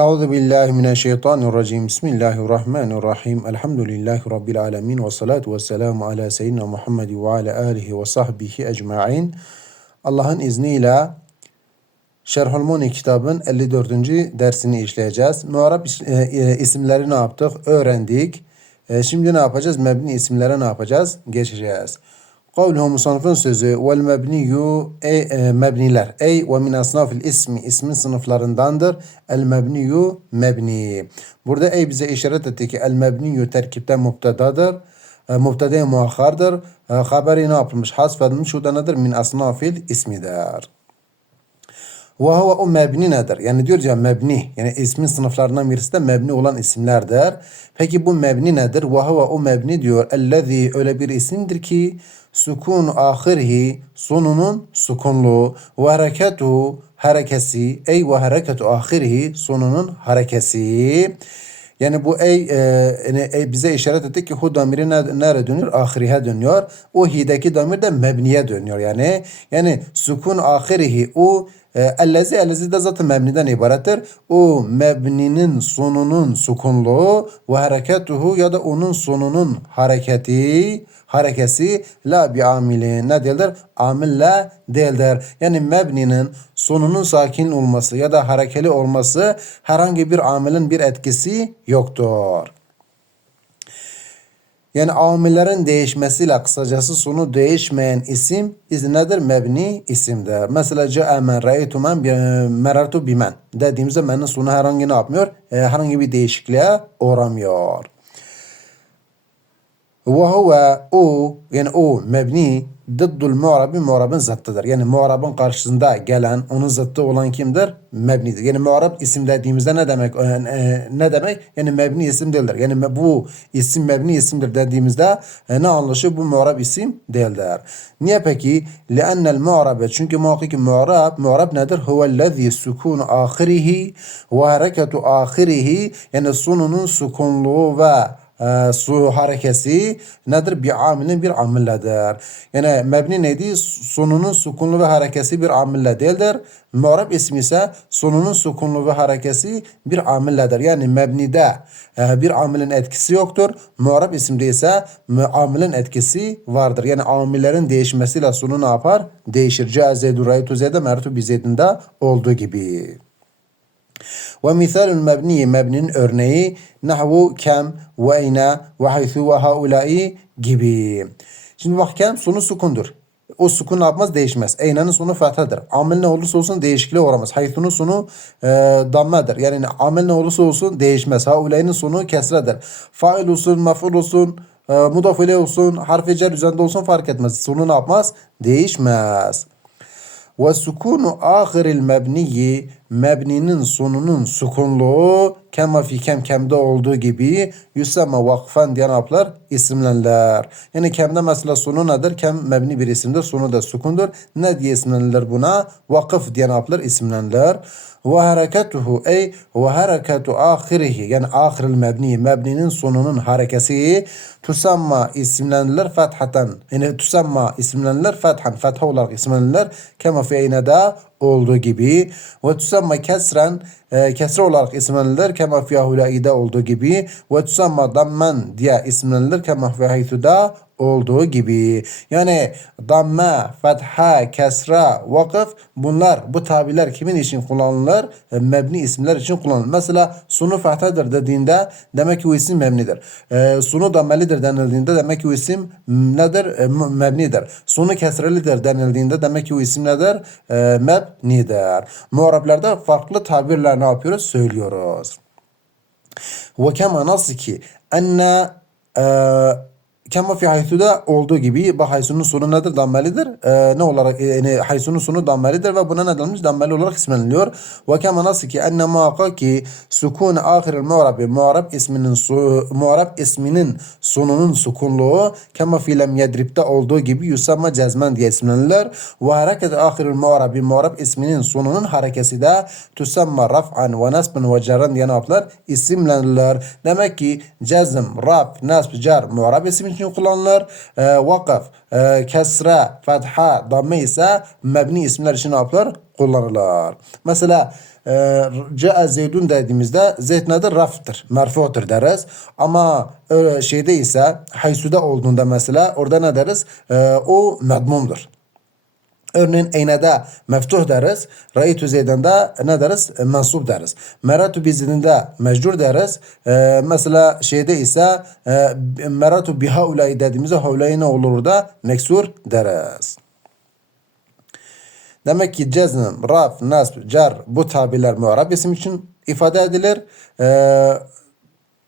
Euzu billahi mineşşeytanirracim. Bismillahirrahmanirrahim. Elhamdülillahi rabbil alamin ve salatu vesselamu ala seyyidina Muhammed ve ala alihi ve sahbihi ecmaîn. Allah'ın izniyle Şerhül Muni kitabın 54. dersini işleyeceğiz. Muarab is- e, e, isimleri ne yaptık? Öğrendik. E, Şimdi ne yapacağız? Mebni isimlere ne yapacağız? Geçeceğiz. Kavluhu musannıfın sözü vel mebniyu ey e, mebniler ey ve min asnafil ismi ismin sınıflarındandır. El mebniyu mebni. Burada ey bize işaret etti ki el mebniyu terkipten mubtedadır. E, Mubtede muakhardır. E, Haberi ne yapılmış? Hasfedilmiş. O da nedir? Min asnafil ismidir. Ve huve o mebni nedir? Yani diyoruz ya mebni. Yani ismin sınıflarından birisi de mebni olan isimlerdir. Peki bu mebni nedir? Ve huve o mebni diyor. Ellezî öyle bir isimdir ki sukun ahirihi sonunun sukunlu ve hareketu harekesi ey ve hareketu ahirihi sonunun harekesi. Yani bu ey, e, ey bize işaret etti ki hu damiri ne- nereye dönüyor? Ahirihe dönüyor. O hideki damir de mebniye dönüyor yani. Yani sukun ahirihi e, ellezi ellezi de zaten mebniden ibarettir. O mebninin sonunun sukunluğu ve hareketuhu ya da onun sonunun hareketi harekesi la bi amili ne değildir? Amille değildir. Yani mebninin sonunun sakin olması ya da harekeli olması herhangi bir amilin bir etkisi yoktur. Yani amillerin değişmesiyle kısacası sonu değişmeyen isim iz nedir? Mebni isimdir. Mesela ce'e men re'eytu men bi- merartu bimen dediğimizde menin sonu herhangi ne yapmıyor? E, herhangi bir değişikliğe uğramıyor. وهو o yani o mebni dıddul mu'rabi mu'rabın zıttıdır. Yani mu'rabın karşısında gelen onun zıttı olan kimdir? Mebnidir. Yani mu'rab isim dediğimizde ne demek? E, e, ne demek? Yani mebni isim değildir. Yani me- bu isim mebni isimdir dediğimizde e, ne anlaşıyor? Bu mu'rab isim değildir. Niye peki? لأن المعرب çünkü muhakkik mu'rab mu'rab nedir? Huvellezî sukûnu ahirihi ve hareketu ahirihi yani sonunun sukunluğu ve e, su harekesi nedir? Bir amilin bir amilledir. Yani mebni neydi? Sonunun sukunlu ve harekesi bir amille değildir. Mu'rab ismi ise sonunun sukunlu ve harekesi bir amilledir. Yani mebnide e, bir amilin etkisi yoktur. Mu'rab isimde ise amilin etkisi vardır. Yani amillerin değişmesiyle sonu ne yapar? Değişir. Cazedu raytu zede mertu bizedinde olduğu gibi. Ve misalul mebni mebnin örneği nahvu kem ve eyne ve haythu ve haulai gibi. Şimdi bak kem sonu sukundur. O sukun ne yapmaz? Değişmez. Eynenin sonu fethadır. Amel ne olursa olsun değişikliğe uğramaz. Haythunun sonu e, dammedir. Yani amel ne olursa olsun değişmez. Haulai'nin sonu kesredir. Fail olsun, mef'ul olsun, e, mudaf olsun, harfi cer üzerinde olsun fark etmez. Sonu ne yapmaz? Değişmez. Ve sukunu ahiril mebniyi mebninin sonunun sukunluğu kema fi kem kemde olduğu gibi yüsemme vakfen diye ne yaplar? İsimlenirler. Yani kemde mesela sonu nedir? Kem mebni bir isimdir. Sonu da sukundur. Ne diye isimlenilir buna? Vakıf diye ne yapılır? Ve hareketuhu ey ve hareketu ahirihi yani ahiril mebni mebninin sonunun harekesi. Tusamma isimlenilir fethaten yani tusamma isimlenilir fethan fetha olarak isimlenilir kema fi eynede olduğu gibi. Ve tusamma kesren e, kesre olarak isimlenilir kema fi ahulaide olduğu gibi. Ve tusamma dammen diye isimlenilir kema fi haythuda olduğu gibi. Yani damme, fetha, kesra, vakıf bunlar bu tabiler kimin için kullanılır? E, Mebni isimler için kullanılır. Mesela sunu fethadır dediğinde demek ki o isim mebnidir. E, sunu dammelidir denildiğinde demek ki o isim nedir? E, mebnidir. Sunu kesrelidir denildiğinde demek ki o isim nedir? E, mebnidir. Muharreplarda farklı tabirler ne yapıyoruz? Söylüyoruz. Ve kema nasıl ki enne kema fi haysuda olduğu gibi bu haysunun sonu nedir? Dammelidir. E, ne olarak e, yani haysunun sonu dammelidir ve buna ne denilmiş? Dammeli olarak ismeniliyor. Ve kema nasıl ki enne muhakkak ki sukun ahiril mu'rabi mu'rab isminin su, mu'rab isminin sonunun sukunluğu kema fi lem olduğu gibi yusamma cezmen diye isimlenilir. Ve hareket ahiril mu'rabi mu'rab isminin sonunun harekesi de tusamma raf'an ve nasbın ve cerran diye ne yapılır? İsimlenilir. Demek ki cezm, raf, nasb, cer, mu'rab isim için kullanılır. E, vakıf, e, kesre, fetha, damme ise mebni isimler için ne yapılır? Kullanılır. Mesela e, Ca'a zeydun dediğimizde zeyd nedir? Raftır. Merfu'tur deriz. Ama öyle şeyde ise haysuda olduğunda mesela orada ne deriz? E, o medmumdur. Örneğin eynede meftuh deriz. Ra'ytu zeyden de ne deriz? E, Mensup deriz. Meratu bizinde mecrur deriz. E, mesela şeyde ise e, meratu biha ulay dediğimizde havlayı ne olur da meksur deriz. Demek ki cezm, raf, nasb, cer bu tabirler muarab isim için ifade edilir. Ee,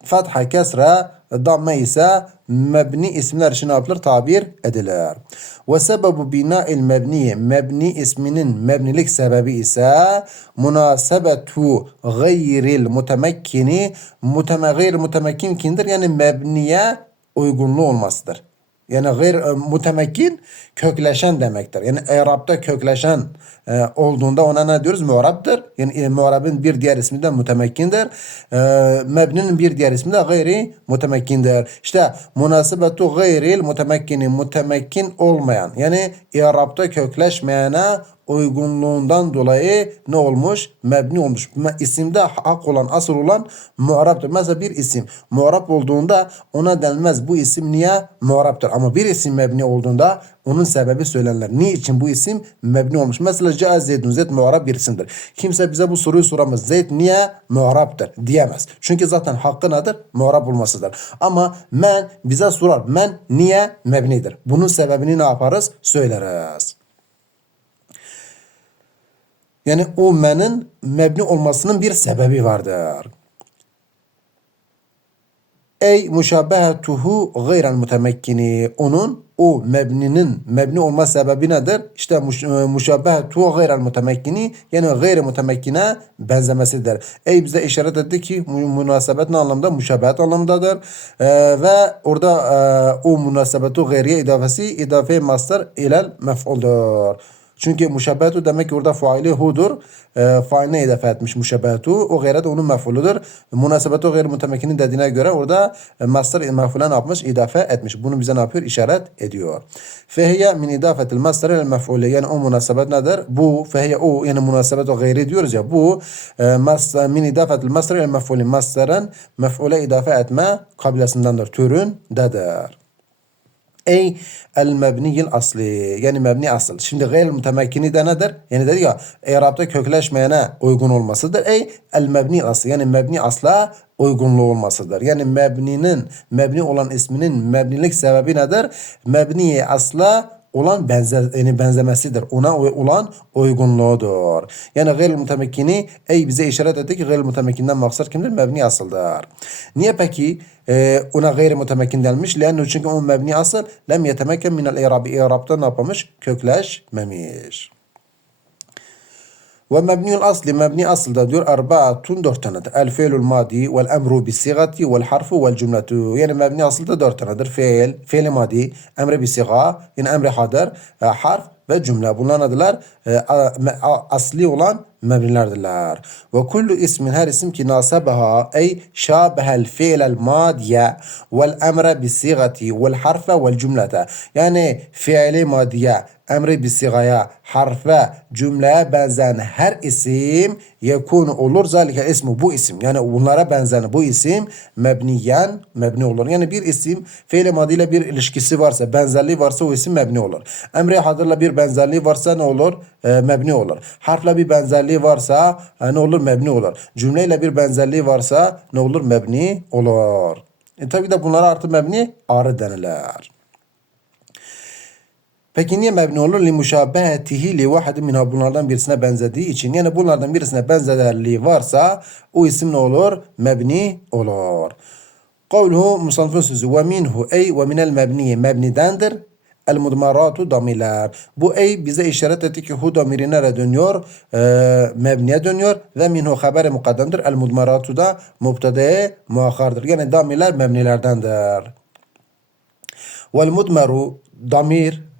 Fatha, kesra, damme ise mebni isimler için ne yapılır? Tabir edilir. Ve sebebu bina'il mebniye mebni isminin mebnilik sebebi ise münasebetu gayril mutemekkini muteme, gayr mutemekkin kimdir? Yani mebniye uygunluğu olmasıdır. Yani gayr e, mutemekkin kökleşen demektir. Yani Arap'ta kökleşen e, olduğunda ona ne diyoruz? Muaraptır. Yani e, muarabın bir diğer ismi de mutemekkindir. E, mebninin bir diğer ismi de gayri mutemekkindir. İşte münasebetu gayril mutemekkini mutemekkin olmayan yani Arap'ta kökleşmeyene uygunluğundan dolayı ne olmuş? Mebni olmuş. İsimde hak olan, asıl olan muaraptır. Mesela bir isim muarap olduğunda ona denmez. Bu isim niye? Muaraptır. Ama bir isim mebni olduğunda onun sebebi söylenir. Niçin bu isim mebni olmuş? Mesela Ca'a Zeydun. Zeyd muarap bir isimdir. Kimse bize bu soruyu soramaz. Zeyd niye muaraptır? Diyemez. Çünkü zaten hakkı nedir? Muarap olmasıdır. Ama men bize sorar. Men niye mebnidir? Bunun sebebini ne yaparız? Söyleriz. Yani o menin mebni olmasının bir sebebi vardır. Ey muşabehetuhu gayren mutemekkini. Onun o mebninin mebni olma sebebi nedir? İşte muş, e, muşabehetuhu gayren mutemekkini yani gayri mutemekkine benzemesidir. Ey bize işaret etti ki münasebet ne anlamda? Muşabehet anlamdadır. Ee, ve orada e, o münasebetu gayriye idafesi idafe master ilel mef'uldur. Çünkü muşabbetu demek ki orada faili hudur. E, failine idafe etmiş muşabbetu. O gayret onun mef'uludur. Münasebetu gayr mutemekkinin dediğine göre orada e, master mef'ule ne yapmış? İdafe etmiş. Bunu bize ne yapıyor? İşaret ediyor. Fehiye min idafetil master el mef'ule. Yani o münasebet nedir? Bu fehiye o yani münasebetu gayri diyoruz ya. Bu e, master, min idafetil master el mef'ule. Master'ın mef'ule idafe etme kabilesindendir. Türündedir. Ey el mebniyil asli. Yani mebni asıl. Şimdi gayr mütemekkini de nedir? Yani dedi ya Arap'ta kökleşmeyene uygun olmasıdır. Ey el mebni aslı. Yani mebni asla uygunluğu olmasıdır. Yani mebninin, mebni olan isminin mebnilik sebebi nedir? Mebniye asla olan benzer yani benzemesidir. Ona olan uygunluğudur. Yani gayr mutemekkini ey bize işaret etti ki gayr mutemekkinden maksat kimdir? Mebni asıldır. Niye peki e, ona gayr mutemekkin denmiş? Lennu çünkü o mebni asıl lem yetemekken minel i'rabi. İrab'da ne yapmamış? Kökleşmemiş. Ve mebniyul asli mebni asılda diyor erbaatun dört tanedir. El fiilul madi vel emru bis sigati vel harfu vel cümletu. Yani mebni asılda dört tanedir. Fiil, fiil madi, emre bis siga, yani emre hader, e, harf ve cümle. Bunlar nedirler? E, a- me- a- asli olan mebnilerdirler. Ve kullu ismin her isim ki nasabaha ey şabehel fiilel madiye vel emre bis sigati vel harfe vel cümlete. Yani fiili madiye, emri bir sigaya, harfe, cümleye benzeyen her isim yekun olur. Zalike ismi bu isim. Yani bunlara benzeyen bu isim mebniyen mebni olur. Yani bir isim fiil madiyle bir ilişkisi varsa, benzerliği varsa o isim mebni olur. Emri hadırla bir benzerliği varsa ne olur? E, mebni olur. Harfle bir benzerliği varsa e, ne olur? Mebni olur. Cümleyle bir benzerliği varsa ne olur? Mebni olur. E, tabi de bunlara artı mebni arı denilir. Peki niye mebni olur? Li muşabehetihi li vahidin minha bunlardan birisine benzediği için. Yani bunlardan birisine benzerliği varsa o isim ne olur? Mebni olur. Kavluhu musannifin sözü ve minhu ey ve minel mebniye mebnidendir. El mudmaratu damirler. Bu ey bize işaret etti ki hu damiri nereye dönüyor? Ee, mebniye dönüyor ve minhu haberi mukaddemdir. El mudmaratu da mubtadeye muakkardır. Yani damirler mebnilerdendir. Vel mudmeru damir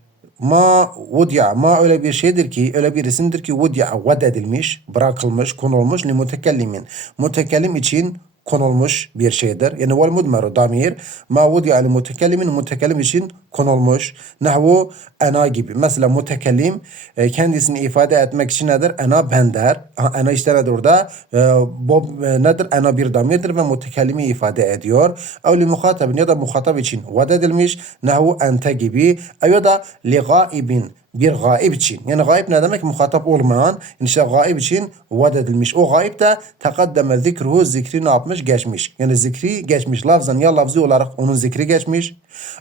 ma vudya ma öyle bir şeydir ki öyle bir isimdir ki vudya vad edilmiş bırakılmış konulmuş li mutekellimin mutekellim için konulmuş bir şeydir. Yani vel mudmeru damir ma vudi'a al mutekellimin mutekellim için konulmuş. Nahvu ana gibi. Mesela mutekellim e, kendisini ifade etmek için nedir? Ana ben der. Ana işte nedir orada? E, bu e, nedir? Ana bir damirdir ve mutekellimi ifade ediyor. Ev li muhatabin ya da muhatap için vad edilmiş. Nahvu ente gibi. Ya da li gaibin bir gaib için. Yani gaib ne demek? Muhatap olmayan. Yani işte gaib için vad edilmiş. O gaib de tekaddeme zikruhu zikri ne yapmış? Geçmiş. Yani zikri geçmiş. Lafzan ya lafzi olarak onun zikri geçmiş.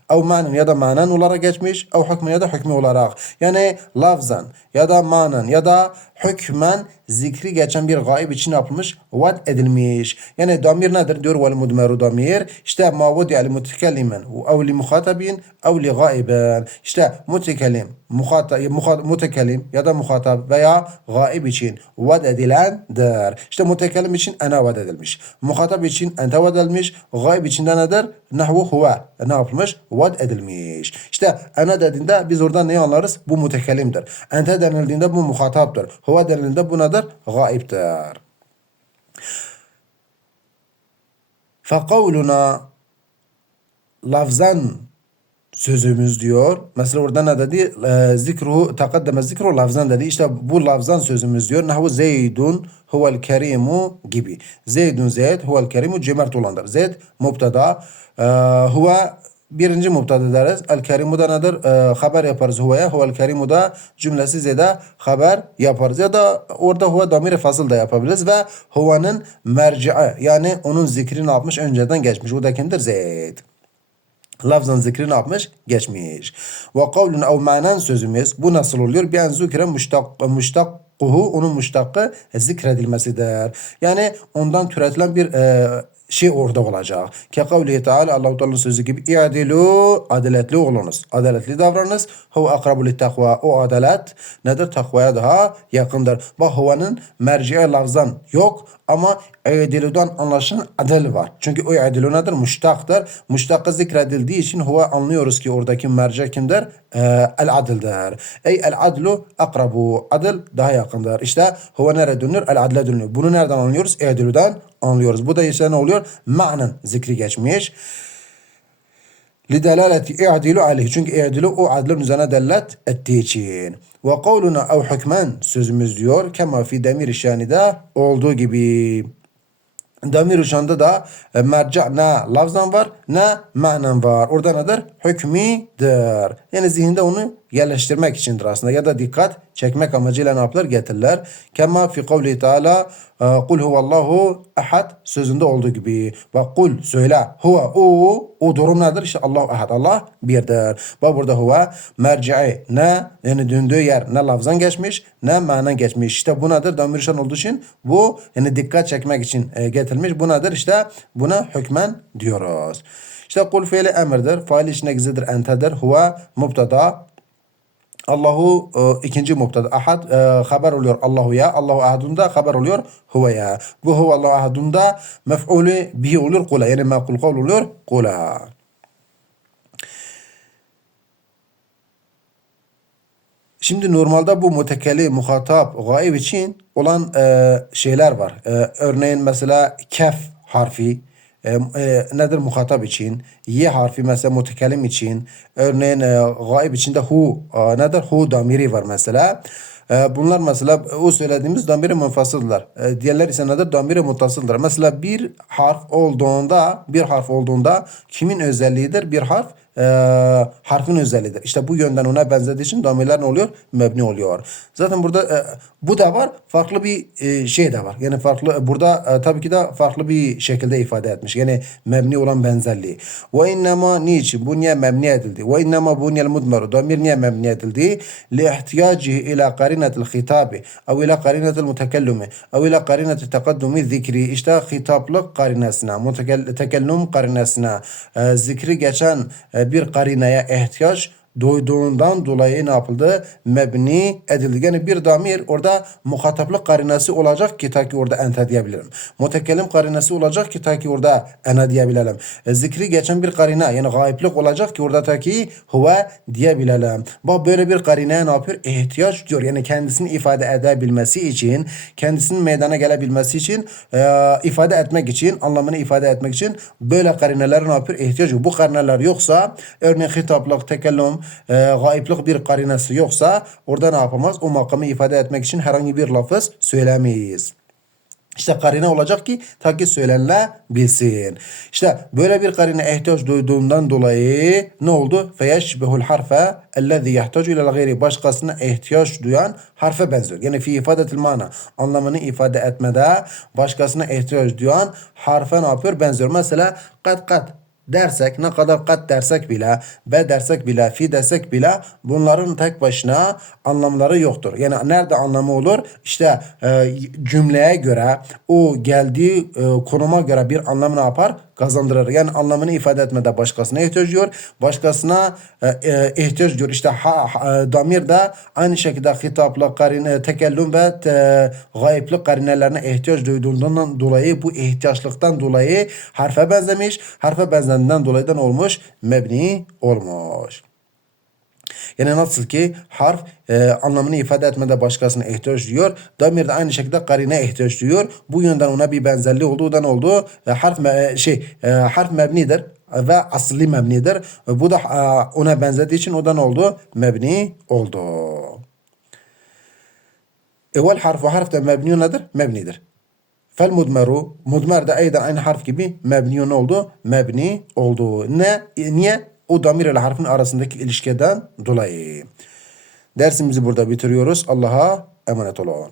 Ev manen ya da manen olarak geçmiş. Ev hükmen ya da hükmü olarak. Yani lafzan ya da manen ya da hükmen zikri geçen bir gaib için yapılmış? Vad edilmiş. Yani damir nedir? Diyor vel mudmeru damir. İşte ma vudi al mutekellimen ev li muhatabin ev li gaiben. İşte mutekellim, mutekellim ya da muhatap veya gaib için vad edilendir. İşte mutekellim için ana vad edilmiş. Muhatap için ente vad edilmiş. Gaib için de nedir? Nahvu huve. Ne yapılmış? Vad edilmiş. İşte ana dediğinde biz oradan ne anlarız? Bu mutekellimdir. Ente denildiğinde bu muhataptır. Huve denildiğinde bu nedir? Gaibdir. Fekavluna lafzan sözümüz diyor. Mesela orada ne dedi? E, zikru takaddeme zikru lafzan dedi. İşte bu lafzan sözümüz diyor. Nahvu zeydun huvel kerimu gibi. Zeydun zeyd huvel kerimu cömert olandır. Zeyd mubtada. E, huve birinci mubtada deriz. El kerimu da nedir? E, haber yaparız huveye. Huvel kerimu da cümlesi zede haber yaparız. Ya da orada huve damiri fasıl da yapabiliriz ve huvenin merci'i yani onun zikri ne yapmış? Önceden geçmiş. O da kimdir? Zeyd. Lafzan zikri ne yapmış? Geçmiş. Ve kavlun ev manen sözümüz. Bu nasıl oluyor? Bir an zükre müştak, müştakkuhu onun müştakkı zikredilmesidir. Yani ondan türetilen bir e, şey orada olacak. Ki kavlihi Teala Allah-u Teala sözü gibi i'dilu adaletli olunuz. Adaletli davranınız. Huve akrabu li takva. O adalet nedir? Takvaya daha yakındır. Bak huvanın merciye lafzan yok ama i'diludan anlaşılan adel var. Çünkü o i'dilu nedir? Müştaktır. Müştakı zikredildiği için huve anlıyoruz ki oradaki merci kimdir? Ey el adlu akrabu. Adil daha yakındır. İşte huve nereye dönür? El adle dönür. Bunu nereden anlıyoruz? İ'diludan anlıyoruz. Bu da ise ne oluyor? Ma'nen zikri geçmiş. Lidelaleti i'dilu aleyhi. Çünkü i'dilu o adlın üzerine dellet ettiği için. Kavluna ev hükmen sözümüz diyor. Kema fi demir şanida olduğu gibi. Damir şanda da e, merca ne lafzan var ne manen var. Orada nedir? Hükmidir. Yani zihinde onu yerleştirmek içindir aslında ya da dikkat çekmek amacıyla ne yapılır getirirler. Kema fi kavli teala kul huvallahu ahad sözünde olduğu gibi. Ve kul söyle huve o o durum nedir? İşte Allahu ahad. Allah birdir. Ve burada huve merci'i ne yani döndüğü yer ne lafzan geçmiş ne manen geçmiş. İşte bu nedir? Damirşan olduğu için bu yani dikkat çekmek için e, getirilmiş. Bu nedir? İşte buna hükmen diyoruz. İşte kul fiili emirdir. Fail içine gizlidir entedir. Huve mubtada Allahu e, ikinci mubtada ahad e, haber oluyor Allahu ya. Allahu ahadunda haber oluyor huve ya. Bu huve Allahu ahadunda mef'ulü bihi oluyor kula. Yani mekul kavl oluyor kula. Şimdi normalde bu mutekeli, muhatap, gaib için olan e, şeyler var. E, örneğin mesela kef harfi e, nedir muhatap için? Y harfi mesela mutekellim için. Örneğin e, gaib içinde hu e, nedir? Hu damiri var mesela. Bunlar mesela o söylediğimiz damiri munfasıldır. E, diğerler ise nedir? Damiri muttasıldır. Mesela bir harf olduğunda, bir harf olduğunda kimin özelliğidir? Bir harf e, harfin özelliğidir. İşte bu yönden ona benzediği için damirler ne oluyor? Mebni oluyor. Zaten burada e, bu da var. Farklı bir e, şey de var. Yani farklı burada e, tabii ki de farklı bir şekilde ifade etmiş. Yani mebni olan benzerliği. Ve innema niçin? Bu niye mebni edildi? Ve innema bu niye mudmeru? Damir niye mebni edildi? Li ihtiyacihi ila karinetil hitabi ev ila karinetil mutekellimi ev ila karinetil tekaddumi zikri. İşte hitaplık karinesine, mutekellüm karinesine e, zikri geçen e, bir karineye ihtiyaç doyduğundan dolayı ne yapıldı? Mebni edildi. Yani bir damir orada muhataplık karinesi olacak ki ta ki orada ente diyebilirim. Mutekellim karinesi olacak ki ta ki orada ene diyebilelim. E, zikri geçen bir karine yani gayiplik olacak ki orada ta ki huve diyebilelim. Bak böyle bir karineye ne yapıyor? İhtiyaç diyor. Yani kendisini ifade edebilmesi için, kendisinin meydana gelebilmesi için, e, ifade etmek için, anlamını ifade etmek için böyle karineler ne yapıyor? İhtiyaç yok. Bu karineler yoksa, örneğin hitaplık, tekellüm, e, gaiplik bir karinesi yoksa orada ne yapamaz? O makamı ifade etmek için herhangi bir lafız söylemeyiz. İşte karine olacak ki ta ki söylenebilsin. İşte böyle bir karine ihtiyaç duyduğundan dolayı ne oldu? Feyeşbehul harfe ellezî yahtacu ilel gayri başkasına ihtiyaç duyan harfe benziyor. Yani fi ifadetil mana anlamını ifade etmede başkasına ihtiyaç duyan harfe ne yapıyor? Benziyor. Mesela kat kat dersek ne kadar kat dersek bile be dersek bile fi desek bile bunların tek başına anlamları yoktur. Yani nerede anlamı olur? İşte e, cümleye göre o geldiği e, konuma göre bir anlam ne yapar? Kazandırır. Yani anlamını ifade etmede başkasına ihtiyaç duyuyor. Başkasına e, e, ihtiyaç duyuyor. İşte ha, ha, e, damir de aynı şekilde hitapla karine, tekellüm ve te, gayiplik karinelerine ihtiyaç duyduğundan dolayı bu ihtiyaçlıktan dolayı harfe benzemiş. Harfe benzediğinden dolayı da ne olmuş? Mebni olmuş. Yani nasıl ki harf e, anlamını ifade etmede başkasına ihtiyaç duyuyor. Damir de aynı şekilde karine ihtiyaç duyuyor. Bu yönden ona bir benzerliği olduğundan oldu. E, harf me- şey e, harf mebnidir ve asli mebnidir. E, bu da e, ona benzediği için o da ne oldu? Mebni oldu. Evvel harf ve harf de mebni nedir? Mebnidir. Fel mudmeru mudmer de aynen aynı harf gibi mebni ne oldu? Mebni oldu. Ne? Niye? O damir ile harfin arasındaki ilişkiden dolayı. Dersimizi burada bitiriyoruz. Allah'a emanet olun.